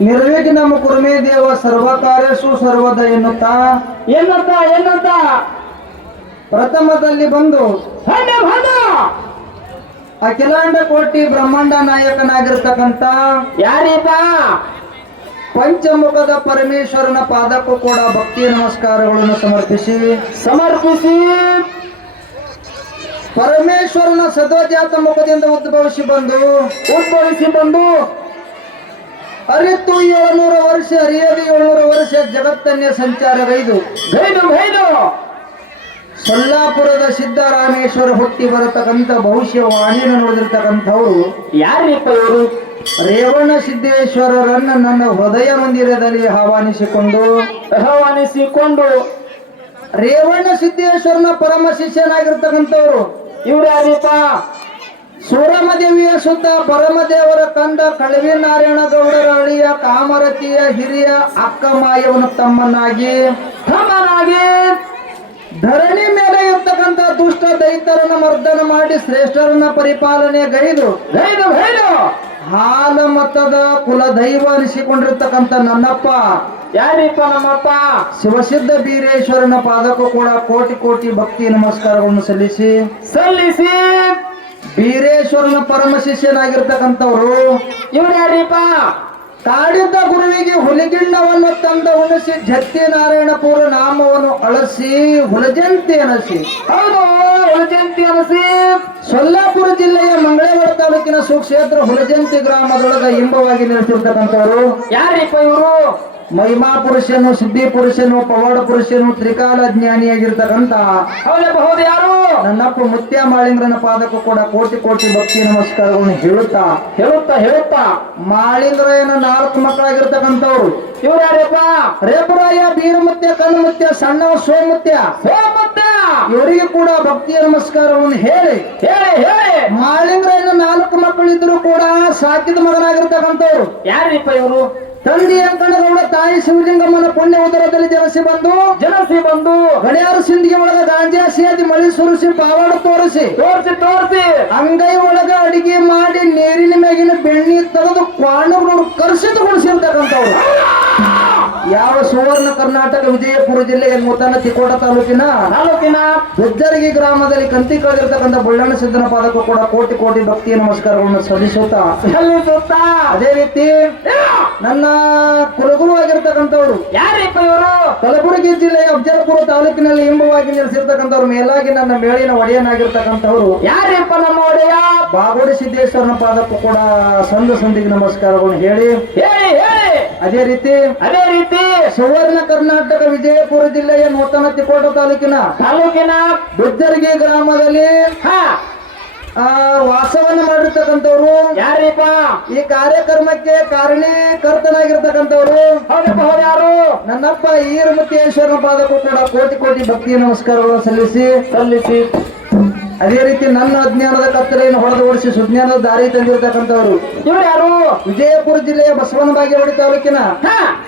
ನಿರ್ವಿಘ್ನಮ ಕುರ್ಮೇ ದೇವ ಸರ್ವ ಕಾರ್ಯಸು ಸರ್ವದ ಎನ್ನುತ್ತಾ? ಏನಂತ ಏನಂತ ಪ್ರಥಮದಲ್ಲಿ ಬಂದು ಅಖಿಲಾಂಡ ಕೋಟಿ ಬ್ರಹ್ಮಾಂಡ ನಾಯಕನಾಗಿರ್ತಕ್ಕಂತ ಯಾರಿಪ್ಪ ಪಂಚಮುಖದ ಪರಮೇಶ್ವರನ ಪಾದಕ್ಕೂ ಕೂಡ ಭಕ್ತಿ ನಮಸ್ಕಾರಗಳನ್ನು ಸಮರ್ಪಿಸಿ. ಸಮರ್ಪಿಸಿ. ಪರಮೇಶ್ವರನ ಸದೋಜಾತ ಮುಖದಿಂದ ಉದ್ಭವಿಸಿ ಬಂದು ಉದ್ಭವಿಸಿ ಬಂದು ಅರಿತು ಏಳ್ನೂರ ವರ್ಷ ಅರಿಯದು ಏಳ್ನೂರ ವರ್ಷ ಜಗತ್ತನ್ನೇ ಗೈದು ಸೊಲ್ಲಾಪುರದ ಸಿದ್ದರಾಮೇಶ್ವರ ಹುಟ್ಟಿ ಬರತಕ್ಕಂಥ ಭವಿಷ್ಯ ವಾಣಿಯನ್ನು ನೋಡಿರ್ತಕ್ಕಂಥವ್ರು ಯಾರಿಪ್ಪ ಇವರು? ರೇವಣ ಸಿದ್ದೇಶ್ವರರನ್ನ ನನ್ನ ಹೃದಯ ಮಂದಿರದಲ್ಲಿ ಆಹ್ವಾನಿಸಿಕೊಂಡು. ಆಹ್ವಾನಿಸಿಕೊಂಡು. ರೇವಣ ಸಿದ್ದೇಶ್ವರನ ಪರಮ ಶಿಷ್ಯನಾಗಿರ್ತಕ್ಕಂಥವ್ರು. ಇವ್ರ ಯಾರಿಪ್ಪ? ಸುತ್ತ ಪರಮದೇವರ ತಂದ ಕಳವಿ ನಾರಾಯಣ ಗೌಡರ ಅಳಿಯ ಕಾಮರತಿಯ ಹಿರಿಯ ಅಕ್ಕ ಮಾಯವನ ತಮ್ಮನಾಗಿ ತಮ್ಮನಾಗಿ ಧರಣಿ ಮೇಲೆ ಇರ್ತಕ್ಕಂಥ ದುಷ್ಟ ದೈತರನ್ನ ಮರ್ದನ ಮಾಡಿ ಶ್ರೇಷ್ಠರನ್ನ ಪರಿಪಾಲನೆ ಗೈದು ಗೈದು ಗೈದು. ಹಾಲ ಮತದ ಕುಲದೈವ ಅನಿಸಿಕೊಂಡಿರ್ತಕ್ಕಂಥ ನನ್ನಪ್ಪ. ಯಾರಿಪ್ಪ ನಮ್ಮಪ್ಪ? ಶಿವಸಿದ್ಧ ಬೀರೇಶ್ವರನ ಪಾದಕ್ಕೂ ಕೂಡ ಕೋಟಿ ಕೋಟಿ ಭಕ್ತಿ ನಮಸ್ಕಾರಗಳನ್ನು ಸಲ್ಲಿಸಿ ಸಲ್ಲಿಸಿ. ಬೀರೇಶ್ವರನ ಪರಮ ಶಿಷ್ಯನಾಗಿರ್ತಕ್ಕಂಥವ್ರು. ಇವನ್ ಯಾರೀಪ ಕಾಡಿದ್ದ ಗುರುವಿಗೆ ಹುಲಿಗಿಣ್ಣವನ್ನು ತಂದ ಉಣಿಸಿ ಜತ್ತಿ ನಾರಾಯಣಪುರ ನಾಮವನ್ನು ಅಳಸಿ ಹುಲಜಂತಿ ಅನಸಿ. ಹೌದು ಹುಲಜಂತಿ ಅನಸಿ. ಸೊಲ್ಲಾಪುರ ಜಿಲ್ಲೆಯ ಮಂಗಳವಾರ ತಾಲೂಕಿನ ಸುಕ್ಷೇತ್ರ ಹುಲಜಂತಿ ಗ್ರಾಮದೊಳಗ ಇಂಬವಾಗಿ ನೆಲೆಸಿರ್ತಕ್ಕಂಥವ್ರು. ಯಾರೀಪ ಇವರು? ಮಹಿಮಾ ಪುರುಷನು ಸಿದ್ಧಿ ಪುರುಷನು ಪವಾಡ ಪುರುಷನು ತ್ರಿಕಾಲ ಜ್ಞಾನಿಯಾಗಿರ್ತಕ್ಕಂತ ಯಾರು? ನನ್ನಪ್ಪ ಮುತ್ಯ ಮಾಳಿಂದ್ರನ ಪಾದಕ್ಕೂ ಕೂಡ ಕೋಟಿ ಕೋಟಿ ಭಕ್ತಿ ನಮಸ್ಕಾರಗಳನ್ನು ಹೇಳುತ್ತಾ ಹೇಳುತ್ತಾ ಹೇಳುತ್ತಾ. ಮಾಳಿಂಗರಾಯನ ನಾಲ್ಕು ಮಕ್ಕಳಾಗಿರ್ತಕ್ಕಂಥವ್ರು. ಇವ್ರು ಯಾರಿಪ್ಪ? ರೇಪುರಾಯ ಬೀರಮುತ್ಯ ಕಣ್ಣುಮುತ್ಯ ಸಣ್ಣ ಸೋಮುತ್ಯ. ಮುತ್ಯ ಇವರಿಗೂ ಕೂಡ ಭಕ್ತಿಯ ನಮಸ್ಕಾರವನ್ನು ಹೇಳಿ. ಹೇಳಿ ಹೇಳಿ. ಮಾಳಿಂಗರಾಯನ ನಾಲ್ಕು ಮಕ್ಕಳಿದ್ರು ಕೂಡ ಸಾಕಿದ ಮಗನಾಗಿರ್ತಕ್ಕಂಥವ್ರು. ಯಾರಿಪ್ಪ ಇವರು? ತಂದೆ ಅಂಕಣಗೌಡ ತಾಯಿ ಶಿವಲಿಂಗಮ್ಮನ ಪುಣ್ಯ ಉದರದಲ್ಲಿ ಜನಸಿ ಬಂದು ಜನಸಿ ಬಂದು ಗಡಿಯಾರು ಸಿಂಧಿಗೆ ಒಳಗ ಗಾಂಜಾ ಸೇದಿ ಮಳಿ ಸುರಿಸಿ ಪಾವಾಡ ತೋರಿಸಿ ತೋರಿಸಿ ತೋರಿಸಿ. ಅಂಗೈ ಒಳಗ ಅಡಿಗೆ ಮಾಡಿ ನೀರಿನ ಮೇಗಿನ ಬೆಣ್ಣಿ ತೆಗೆದು ಕ್ವಾಣಗಳು ಕರ್ಸಿದು ಕುಡಿಸಿರ್ತಕ್ಕಂಥವ್ರು ಯಾವ ಸುವರ್ಣ ಕರ್ನಾಟಕ ವಿಜಯಪುರ ಜಿಲ್ಲೆಯ ನೂತನ ತಿಕೋಟ ತಾಲೂಕಿನ ತಾಲೂಕಿನ ಬೆಜ್ಜರಗಿ ಗ್ರಾಮದಲ್ಲಿ ಕಂತಿ ಕಳೆದಿರ್ತಕ್ಕಂಥ ಬುಳ್ಳಣ್ಣ ಸಿದ್ದನ ಪಾದಕ ಕೂಡ ಕೋಟಿ ಕೋಟಿ ಭಕ್ತಿ ನಮಸ್ಕಾರಗಳನ್ನು ಸಲ್ಲಿಸುತ್ತಾ ಸಲ್ಲಿಸುತ್ತಾ. ಅದೇ ರೀತಿ ನನ್ನ ಕುಲಗುರು ಆಗಿರ್ತಕ್ಕಂಥವ್ರು ಯಾರು ಇವರು? ಕಲಬುರಗಿ ಜಿಲ್ಲೆಯ ಅಫಜಲ್ಪುರ ತಾಲೂಕಿನಲ್ಲಿ ಇಂಬವಾಗಿ ನೆಲೆಸಿರ್ತಕ್ಕಂಥವ್ರು ಮೇಲಾಗಿ ನನ್ನ ಮೇಳಿನ ಒಡೆಯನಾಗಿರ್ತಕ್ಕಂಥವ್ರು. ಯಾರೇಪ್ಪ ನಮ್ಮ ಒಡೆಯ? ಬಾಗೋಡಿ ಸಿದ್ದೇಶ್ವರನ ಪಾದಕ್ಕೂ ಕೂಡ ಸಂದ ಸಂದಿಗೆ ನಮಸ್ಕಾರಗಳನ್ನು ಹೇಳಿ. ಅದೇ ರೀತಿ ಅದೇ ರೀತಿ ಸುವರ್ಣ ಕರ್ನಾಟಕ ವಿಜಯಪುರ ಜಿಲ್ಲೆಯ ನೂತನ ತಿಕೋಟ ತಾಲೂಕಿನ ತಾಲೂಕಿನ ಬುಜ್ಜರ್ಗಿ ಗ್ರಾಮದಲ್ಲಿ ವಾಸವನ್ನ ಮಾಡಿರ್ತಕ್ಕಂಥವ್ರು. ಯಾರೀಪ ಈ ಕಾರ್ಯಕ್ರಮಕ್ಕೆ ಕಾರಣೀಕರ್ತನಾಗಿರ್ತಕ್ಕಂಥವ್ರು. ಯಾರು ನನ್ನಪ್ಪ ಈರಮುತ್ತೇಶ್ವರನ ಪಾದಕ್ಕೂ ಕೂಡ ಕೋಟಿ ಕೋಟಿ ಭಕ್ತಿ ನಮಸ್ಕಾರಗಳನ್ನು ಸಲ್ಲಿಸಿ. ಸಲ್ಲಿಸಿ. ಅದೇ ರೀತಿ ನನ್ನ ಅಜ್ಞಾನದ ಕತ್ತಲೆಯನ್ನು ಹೊಡೆದು ಓಡಿಸಿ ಸುಜ್ಞಾನದ ದಾರಿ ತಂದಿರತಕ್ಕಂಥವ್ರು. ಇವ್ರು ಯಾರು? ವಿಜಯಪುರ ಜಿಲ್ಲೆಯ ಬಸವನ ಬಾಗೇವಾಡಿ ತಾಲೂಕಿನ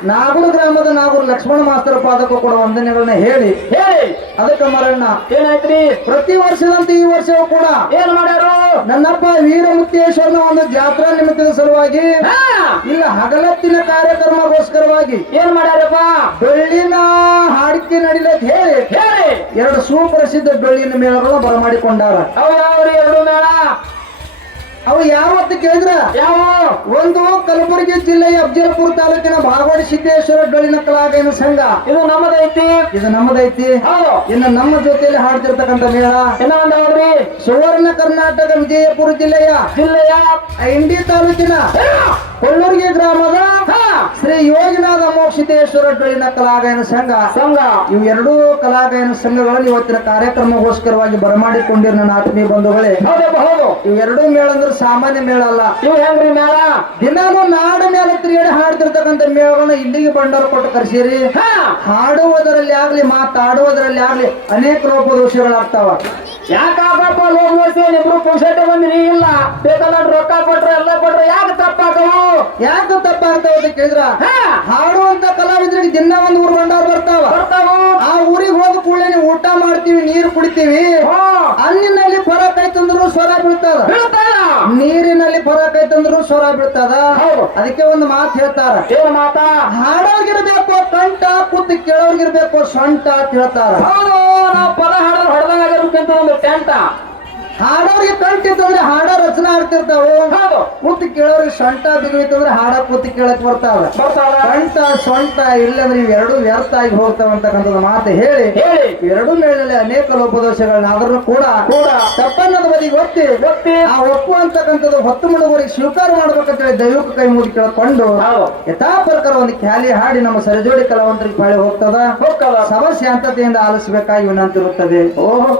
ನಾಗೂರು ಗ್ರಾಮದ ನಾಗೂರು ಲಕ್ಷ್ಮಣ ಮಾಸ್ತರ ಪಾದಕ ಕೂಡ ವಂದನೆಗಳನ್ನ ಹೇಳಿ. ಹೇಳಿ. ಅದಕ್ಕೆ ಮರಣ್ಣ ಏನಾಯ್ತ್ರಿ? ಪ್ರತಿ ವರ್ಷದಂತೆ ಈ ವರ್ಷವೂ ಕೂಡ ಏನ್ ಮಾಡ್ಯಾರು? ನನ್ನಪ್ಪ ವೀರಮುತ್ತೇಶ್ವರನ ಒಂದು ಜಾತ್ರಾ ನಿಮಿತ್ತದ ಸಲುವಾಗಿ ಇಲ್ಲ ಹಗಲತ್ತಿನ ಕಾರ್ಯಕ್ರಮಗೋಸ್ಕರವಾಗಿ ಏನ್ ಮಾಡ್ಯಾರಪ್ಪ? ಬೆಳ್ಳಿನ ಹಾಡಿಕೆ ನಡಿಲತ್ ಹೇಳಿ. ಹೇಳಿ. ಎರಡು ಸುಪ್ರಸಿದ್ಧ ಬೆಳ್ಳಿನ ಮೇಳಗಳನ್ನ ಮೇಳಗಳನ್ನು ಬರಮಾಡಿಕೊಂಡಾರ ಅವು ಯಾವ್ರಿ ಎರಡು ಮೇಳ. ಅವು ಯಾವತ್ತು ಕೇಳಿದ್ರ? ಯಾವ? ಒಂದು ಕಲಬುರಗಿ ಜಿಲ್ಲೆಯ ಅಫಜಲ್ಪುರ ತಾಲೂಕಿನ ಬಾಗವಾಡಿ ಸಿದ್ದೇಶ್ವರ ಬೆಳಿನ ಕಲಾಗಾಯನ ಸಂಘ. ಇದು ನಮ್ಮದೈತಿ ಇದು ನಮ್ಮದೈತಿ ಹೌದು. ಇನ್ನು ನಮ್ಮ ಜೊತೆಯಲ್ಲಿ ಹಾಡ್ತಿರ್ತಕ್ಕಂಥ ಮೇಳ. ಯಾವ್ದ್ರಿ ಸುವರ್ಣ ಕರ್ನಾಟಕ ವಿಜಯಪುರ ಜಿಲ್ಲೆಯ ಜಿಲ್ಲೆಯ ಇಂಡಿ ತಾಲೂಕಿನ ಕೊಳ್ಳೂರಿಗೆ ಗ್ರಾಮದ ಶ್ರೀ ಯೋಗಿನಾಥ ಮೋಕ್ಷಿತೇಶ್ವರ ಡೊಳ್ಳಿನ ಕಲಾಗಾಯನ ಸಂಘ. ಸಂಘ. ಇವು ಎರಡೂ ಕಲಾಗಾಯನ ಸಂಘಗಳಲ್ಲಿ ಇವತ್ತಿನ ಕಾರ್ಯಕ್ರಮಗೋಸ್ಕರವಾಗಿ ಬರಮಾಡಿಕೊಂಡಿರೋ ನನ್ನ ಆತ್ಮೀಯ ಬಂಧುಗಳೇ. ಹೌದಪ್ಪ ಹೌದು. ಇವು ಎರಡೂ ಮೇಳ ಅಂದ್ರೆ ಸಾಮಾನ್ಯ ಮೇಳ ಅಲ್ಲ. ಇವು ಹೆಂಗ್ರಿ ಮೇಳ? ದಿನಾನು ನಾಡು ಮೇಲೆ ತಿರುಗಾಡಿ ಹಾಡ್ತಿರ್ತಕ್ಕಂಥ ಮೇಳಗಳನ್ನ ಇಲ್ಲಿಗೆ ಬಂಡವರು ಕೊಟ್ಟು ಕರೆಸಿರಿ. ಹಾಡುವುದರಲ್ಲಿ ಆಗ್ಲಿ ಮಾತಾಡುವುದರಲ್ಲಿ ಆಗ್ಲಿ ಅನೇಕ ಲೋಪದೋಷಗಳಾಗ್ತಾವ ಲೋನ್ ಲೋಕ ಇಬ್ರು ಪುರುಷತೆ ಬಂದ್ರಿ? ಇಲ್ಲ. ಬೇಕಲ್ಲ ರೊಕ್ಕ ಕೊಟ್ರೆ ಎಲ್ಲ ಕೊಟ್ರೆ ಯಾಕೆ ತಪ್ಪಾಕವು ಯಾಕೆ ತಪ್ಪಾಗ್ತಾವ ಅಂತ ಕೇಳಿದ್ರ? ಹಾಡುವಂತ ಕಲಾವಿದರಿಗೆ ದಿನ ಒಂದು ಊರು ಬಂಡಾರ ಬರ್ತಾವ. ಬರ್ತಾವ. ಆ ಊರಿಗೆ ಹೋದ ಕೂಡಲೇ ನೀವು ಊಟ ಮಾಡ್ತೀವಿ ನೀರು ಕುಡಿತೀವಿ. ಹಾ. ಅನ್ನಿನಲ್ಲಿ ಫರಕ್ ಆಯ್ತಂದ್ರು ಸ್ವರ ಬೀಳ್ತದ. ನೀರಿನಲ್ಲಿ ಫರಕ್ ಐತಂದ್ರು ಸ್ವರ ಬೀಳ್ತದ. ಅದಕ್ಕೆ ಒಂದು ಮಾತು ಹೇಳ್ತಾರ. ಮಾತಾ? ಹಾಡೋರ್ಗಿರ್ಬೇಕು ಕಂಠ ಕೂತು ಕೇಳೋರ್ಗಿರ್ಬೇಕು ಸೊಂಟ ಅಂತ ಹೇಳ್ತಾರ. ಹೌದು. ನಾವು ಪದ ಹಾಡೋದು ಹೊಡೆದಂಗ ಒಂದು ಟೆಂಟ ಹಾಡೋರ್ಗೆ ಕಂಟಿತ್ತಂದ್ರೆ ಹಾಡ ರಚನೆ ಆಗ್ತಿರ್ತಾವ ಕೂತು ಕೇಳೋರ್ಗೆ ಸೊಂಟ ಬಿಗಿತಂದ್ರೆ ಹಾಡ ಕೂತು ಕೇಳಕ್ ಬರ್ತಾವ. ಸೊಂಟ ಸೊಂಟ ಇಲ್ಲಂದ್ರೆ ಇವೆರಡು ವ್ಯರ್ಥ ಆಗಿ ಹೋಗ್ತಾವ ಅಂತಕ್ಕಂಥದ್ದು ಮಾತು ಹೇಳಿ. ಹೇಳಿ. ಎರಡು ಮೇಳಲ್ಲಿ ಅನೇಕ ಲೋಪದೋಷಗಳನ್ನ ಆದ್ರೂ ಕೂಡ ಕೂಡ. ತಪ್ಪನ್ನದ ಬದಿಗೆ ಒತ್ತಿ. ಗೊತ್ತಿ ಆ ಒಪ್ಪು ಅಂತಕ್ಕಂಥದ್ದು ಹೊತ್ತು ಮುಳುಗುವರಿಗೆ ಸ್ವೀಕಾರ ಮಾಡ್ಬೇಕಂತೇಳಿ ದೈವಕ್ಕೆ ಕೈ ಮುಗಿ ಕೇಳ್ಕೊಂಡು ಯಥಾ ಪ್ರಕಾರ ಒಂದು ಖ್ಯಾಲಿ ಹಾಡಿ ನಮ್ಮ ಸರಿಜೋಡಿ ಕಲಾವಂತರಿಗೆ ಬಾಳೆ ಹೋಗ್ತದ? ಸಮಸ್ಯೆ ಅಂತತೆಯಿಂದ ಆಲಿಸಬೇಕಾಗಿ ವಿನಂತಿರುತ್ತದೆ. ಓಹೋ